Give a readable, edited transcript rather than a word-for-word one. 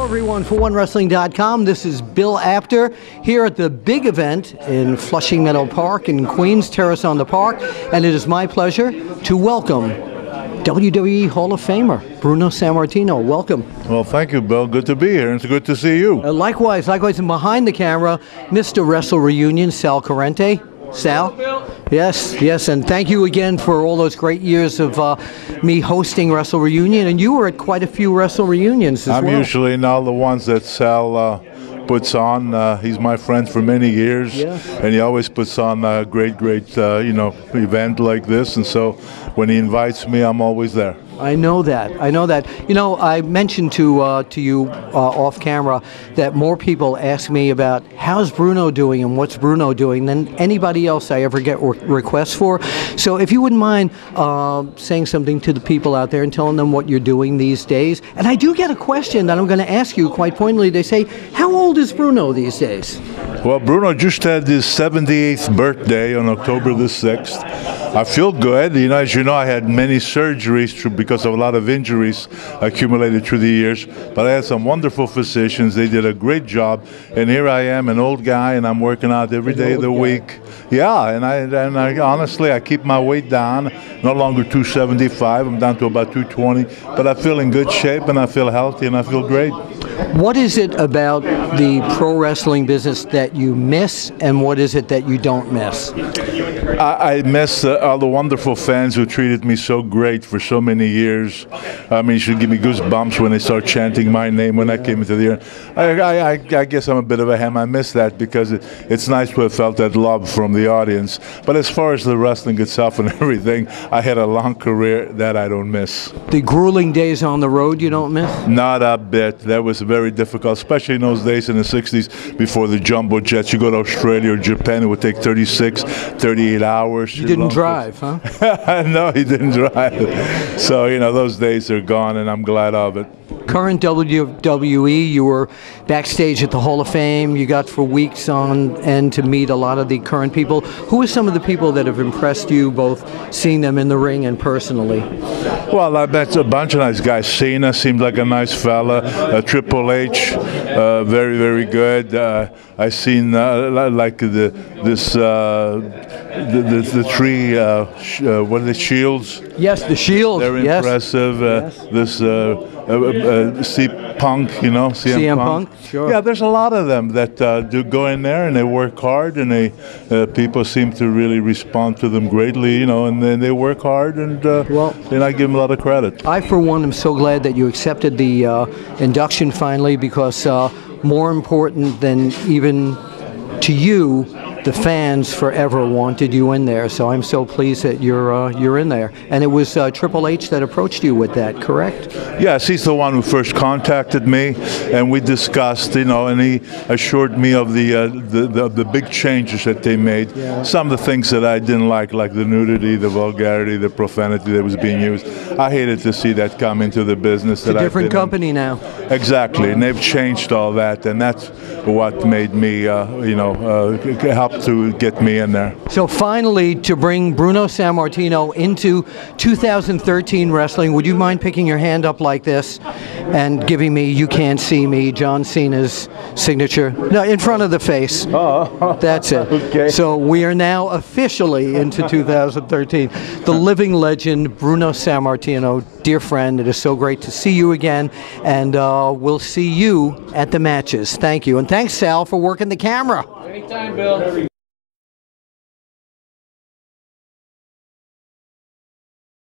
Hello everyone, for1wrestling.com. This is Bill Apter here at the big event in Flushing Meadow Park in Queens Terrace on the Park, and it is my pleasure to welcome WWE Hall of Famer Bruno Sammartino. Welcome. Well, thank you, Bill. Good to be here. It's good to see you. Likewise, and behind the camera, Mr. Wrestle Reunion, Sal Corrente. Sal? Yes, and thank you again for all those great years of me hosting Wrestle Reunion, and you were at quite a few Wrestle Reunions as well. I'm usually in all the ones that Sal puts on. He's my friend for many years, and he always puts on a great event like this, and so when he invites me, I'm always there. I know that. You know, I mentioned to you off camera that more people ask me about how's Bruno doing and what's Bruno doing than anybody else I ever get requests for. So if you wouldn't mind saying something to the people out there and telling them what you're doing these days. And I do get a question that I'm going to ask you quite pointedly. They say, how old is Bruno these days? Well, Bruno just had his 78th birthday on October the 6th. I feel good. You know, as you know, I had many surgeries because of a lot of injuries accumulated through the years. But I had some wonderful physicians. They did a great job. And here I am, an old guy, and I'm working out every day of the week. Yeah, and I honestly, I keep my weight down. No longer 275. I'm down to about 220. But I feel in good shape, and I feel healthy, and I feel great. What is it about the pro wrestling business that you miss, and what is it that you don't miss? I miss all the wonderful fans who treated me so great for so many years. I mean, it should give me goosebumps when they start chanting my name when I came into the air. I guess I'm a bit of a ham. I miss that because it's nice to have felt that love from the audience. But as far as the wrestling itself and everything, I had a long career that I don't miss. The grueling days on the road you don't miss? Not a bit. That was very difficult, especially in those days in the 60s before the jumbo jets. You go to Australia or Japan, it would take 36, 38 hours. You didn't drive, huh? No, he didn't drive. So, you know, those days are gone, and I'm glad of it. Current WWE, you were backstage at the Hall of Fame. You got for weeks on end to meet a lot of the current people. Who are some of the people that have impressed you, both seeing them in the ring and personally? Well, I met a bunch of nice guys. Cena seemed like a nice fella. Triple H, very, very good. I seen like the three what are the Shields? Yes, the Shield. They're impressive. This CM Punk. Sure. Yeah, there's a lot of them that do go in there and they work hard, and they people seem to really respond to them greatly, you know, and then they work hard, and I give them a lot of credit. I, for one, am so glad that you accepted the induction finally, because more important than even to you, the fans forever wanted you in there, so I'm so pleased that you're in there. And it was Triple H that approached you with that, correct? Yes, he's the one who first contacted me, and we discussed, you know, and he assured me of the big changes that they made. Yeah. Some of the things that I didn't like the nudity, the vulgarity, the profanity that was being used. I hated to see that come into the business. It's a different company now. Exactly, and they've changed all that, and that's what made me, help to get me in there. So finally, to bring Bruno Sammartino into 2013 wrestling, would you mind picking your hand up like this and giving me "You Can't See Me," John Cena's signature? No, in front of the face. Oh. That's it. Okay. So we are now officially into 2013. The living legend, Bruno Sammartino, dear friend, it is so great to see you again, and we'll see you at the matches. Thank you. And thanks, Sal, for working the camera. Anytime, Bill.